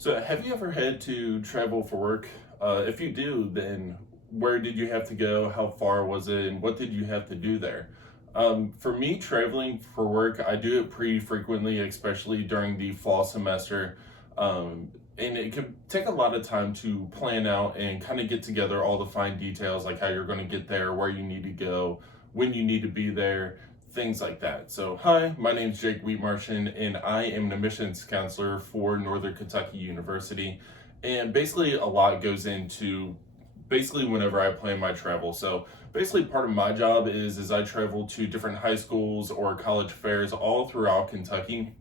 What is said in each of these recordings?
So, have you ever had to travel for work? If you do, then where did you have to go? How far was it? And what did you have to do there? For me, traveling for work, I do it pretty frequently, especially during the fall semester. And it can take a lot of time to plan out and kind of get together all the fine details, like how you're going to get there, where you need to go, when you need to be there, things like that. So, hi, my name is Jake Wheatmartian, and I am an admissions counselor for Northern Kentucky University. And basically, a lot goes into basically whenever I plan my travel. So, basically, part of my job is I travel to different high schools or college fairs all throughout Kentucky,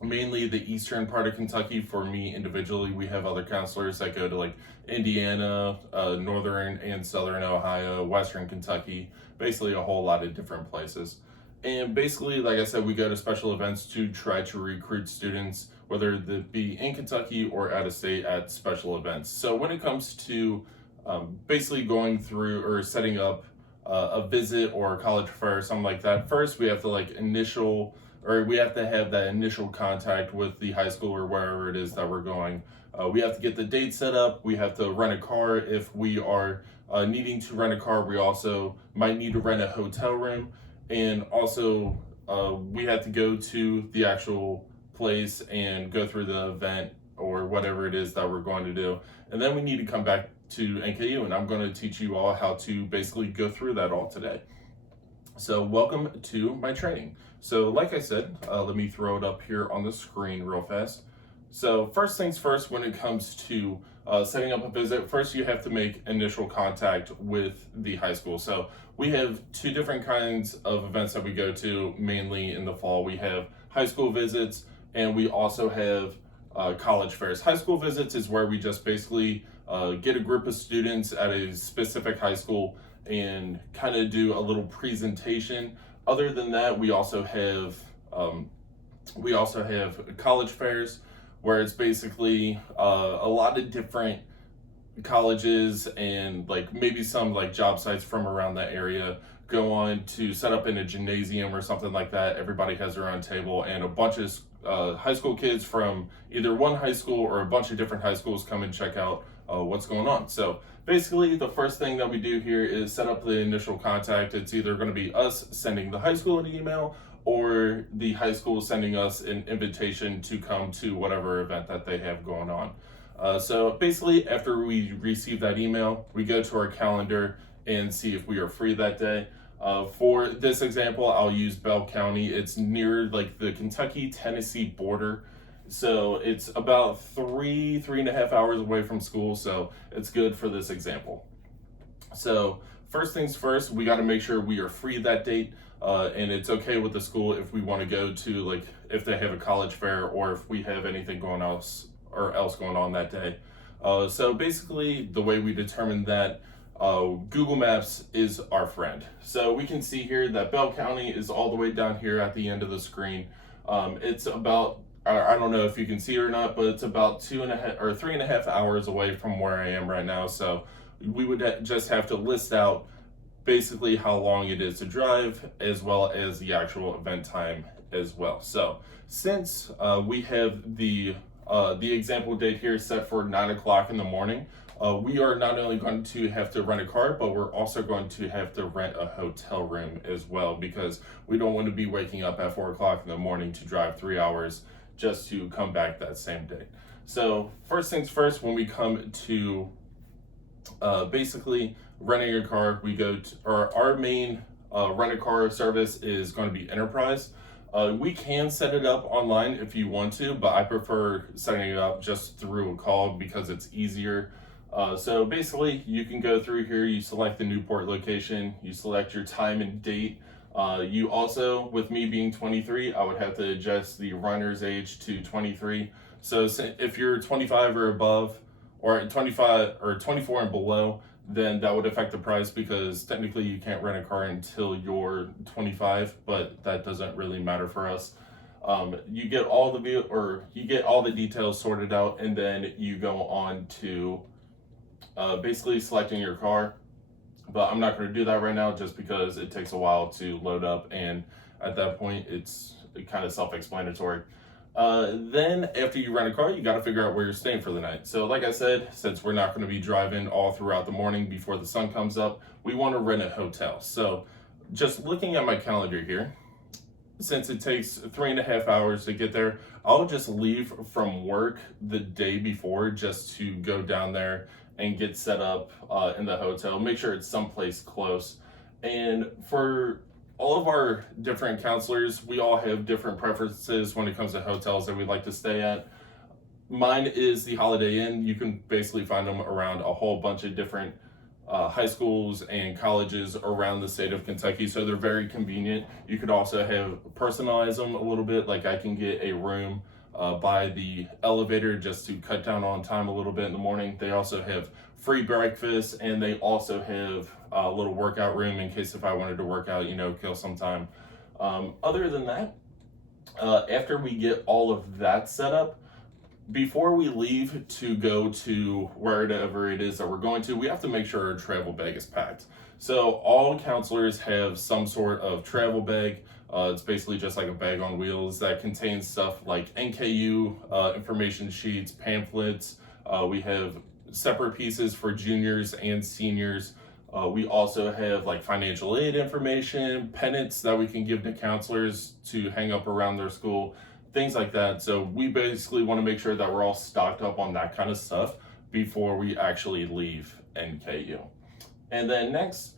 mainly the eastern part of Kentucky. For me individually, we have other counselors that go to like Indiana, northern and southern Ohio, western Kentucky, basically a whole lot of different places. And basically, like I said, we go to special events to try to recruit students, whether it be in Kentucky or out of state at special events. So when it comes to basically going through or setting up a visit or a college fair or something like that, first we have to we have to have that initial contact with the high school or wherever it is that we're going. We have to get the date set up. We have to rent a car if we are needing to rent a car. We also might need to rent a hotel room, and also we have to go to the actual place and go through the event or whatever it is that we're going to do. And then we need to come back to NKU, and I'm going to teach you all how to basically go through that all today. So welcome to my training. So like I said, let me throw it up here on the screen real fast. So first things first, when it comes to setting up a visit, first you have to make initial contact with the high school. So we have two different kinds of events that we go to, mainly in the fall. We have high school visits, and we also have college fairs. High school visits is where we just basically get a group of students at a specific high school and kind of do a little presentation. Other than that, we also have college fairs, where it's basically a lot of different colleges and like maybe some like job sites from around that area go on to set up in a gymnasium or something like that. Everybody has their own table, and a bunch of high school kids from either one high school or a bunch of different high schools come and check out what's going on. So basically, the first thing that we do here is set up the initial contact. It's either going to be us sending the high school an email, or the high school sending us an invitation to come to whatever event that they have going on. So basically, after we receive that email, we go to our calendar and see if we are free that day. For this example, I'll use Bell County. It's near like the Kentucky-Tennessee border. So it's about three and a half hours away from school. So it's good for this example. So first things first, we got to make sure we are free that date. And it's okay with the school if we want to go to, like, if they have a college fair or if we have anything else going on that day. So basically, the way we determine that, Google Maps is our friend. So we can see here that Bell County is all the way down here at the end of the screen. It's about, I don't know if you can see it or not, but it's about 3.5 hours away from where I am right now. So we would just have to list out basically how long it is to drive, as well as the actual event time as well. So since we have the example date here set for 9 o'clock in the morning, we are not only going to have to rent a car, but we're also going to have to rent a hotel room as well, because we don't want to be waking up at 4 o'clock in the morning to drive 3 hours just to come back that same day. So first things first, when we come to basically renting a car, we go to our main rent a car service is going to be Enterprise. We can set it up online if you want to, but I prefer setting it up just through a call because it's easier. So basically, you can go through here, you select the Newport location, you select your time and date. You also, with me being 23, I would have to adjust the runner's age to 23. So if you're 25 or above, or 25 or 24 and below, then that would affect the price, because technically you can't rent a car until you're 25, but that doesn't really matter for us. You get all the details sorted out, and then you go on to basically selecting your car. But I'm not going to do that right now, just because it takes a while to load up, and at that point it's kind of self-explanatory. Then after you rent a car, you got to figure out where you're staying for the night. So like I said, since we're not going to be driving all throughout the morning before the sun comes up, we want to rent a hotel. So just looking at my calendar here, since it takes 3.5 hours to get there, I'll just leave from work the day before just to go down there and get set up in the hotel. Make sure it's someplace close. And for all of our different counselors, we all have different preferences when it comes to hotels that we like to stay at. Mine is the Holiday Inn. You can basically find them around a whole bunch of different high schools and colleges around the state of Kentucky, so they're very convenient. You could also personalize them a little bit, like I can get a room by the elevator just to cut down on time a little bit in the morning. They also have free breakfast, and they also have a little workout room in case if I wanted to work out, kill some time. Other than that, after we get all of that set up, before we leave to go to wherever it is that we're going to, we have to make sure our travel bag is packed. So all counselors have some sort of travel bag. It's basically just like a bag on wheels that contains stuff like NKU information sheets, pamphlets. We have separate pieces for juniors and seniors. We also have like financial aid information, pennants that we can give to counselors to hang up around their school, things like that. So we basically want to make sure that we're all stocked up on that kind of stuff before we actually leave NKU. And then next,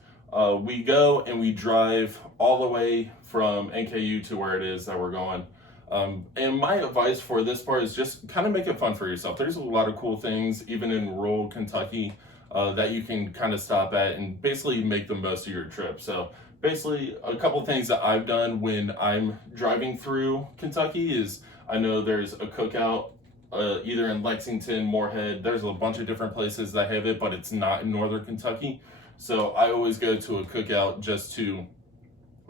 we go and we drive all the way from NKU to where it is that we're going. And my advice for this part is just kind of make it fun for yourself. There's a lot of cool things, even in rural Kentucky, that you can kind of stop at and basically make the most of your trip. So basically, a couple of things that I've done when I'm driving through Kentucky is I know there's a cookout either in Lexington, Moorhead. There's a bunch of different places that have it, but it's not in northern Kentucky. So I always go to a cookout just to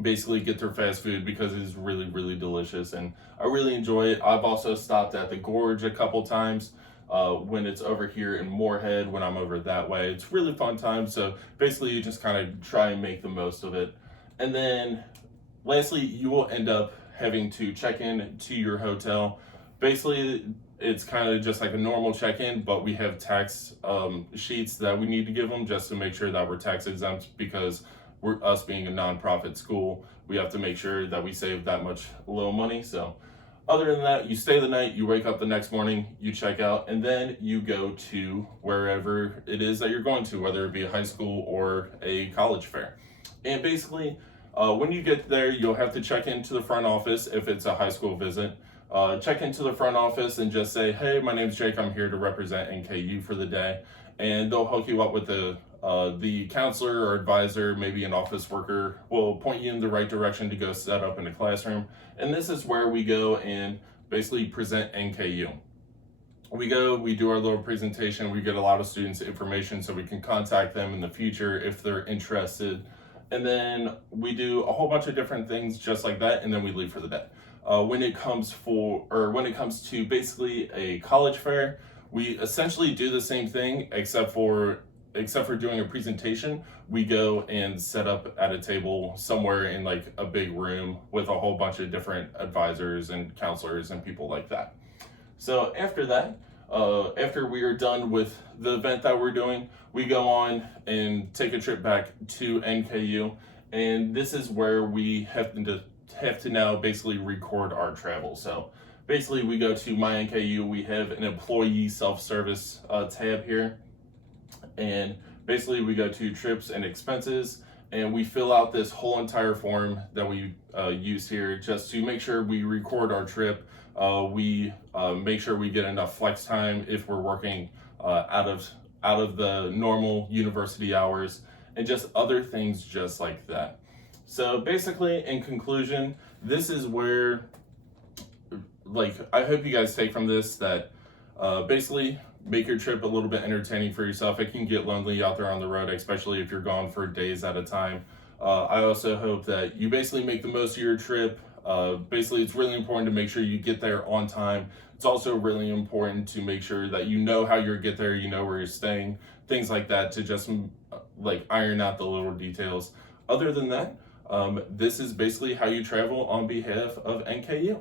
basically get their fast food because it is really, really delicious and I really enjoy it. I've also stopped at the Gorge a couple times when it's over here in Moorhead, when I'm over that way. It's really fun time. So basically you just kind of try and make the most of it. And then lastly, you will end up having to check in to your hotel. Basically, it's kind of just like a normal check-in, but we have tax sheets that we need to give them just to make sure that we're tax exempt, because we're us being a nonprofit school, we have to make sure that we save that much little money. So other than that, you stay the night, you wake up the next morning, you check out, and then you go to wherever it is that you're going to, whether it be a high school or a college fair. And basically, when you get there, you'll have to check into the front office if it's a high school visit. Check into the front office and just say, hey, my name's Jake, I'm here to represent NKU for the day. And they'll hook you up with the counselor or advisor, maybe an office worker, will point you in the right direction to go set up in a classroom. And this is where we go and basically present NKU. We go, we do our little presentation, we get a lot of students' information so we can contact them in the future if they're interested. And then we do a whole bunch of different things just like that, and then we leave for the day. When it comes to basically a college fair, we essentially do the same thing, except for doing a presentation. We go and set up at a table somewhere in like a big room with a whole bunch of different advisors and counselors and people like that. So after that, after we are done with the event that we're doing, we go on and take a trip back to NKU, and this is where we have to now basically record our travel. So basically we go to My NKU, we have an employee self-service tab here, and basically we go to trips and expenses, and we fill out this whole entire form that we use here just to make sure we record our trip. We make sure we get enough flex time if we're working out of the normal university hours, and just other things just like that. So basically, in conclusion, this is where, like, I hope you guys take from this that basically make your trip a little bit entertaining for yourself. It can get lonely out there on the road, especially if you're gone for days at a time. I also hope that you basically make the most of your trip. Basically, it's really important to make sure you get there on time. It's also really important to make sure that you know how you're get there, you know where you're staying, things like that, to just like iron out the little details. Other than that, this is basically how you travel on behalf of NKU.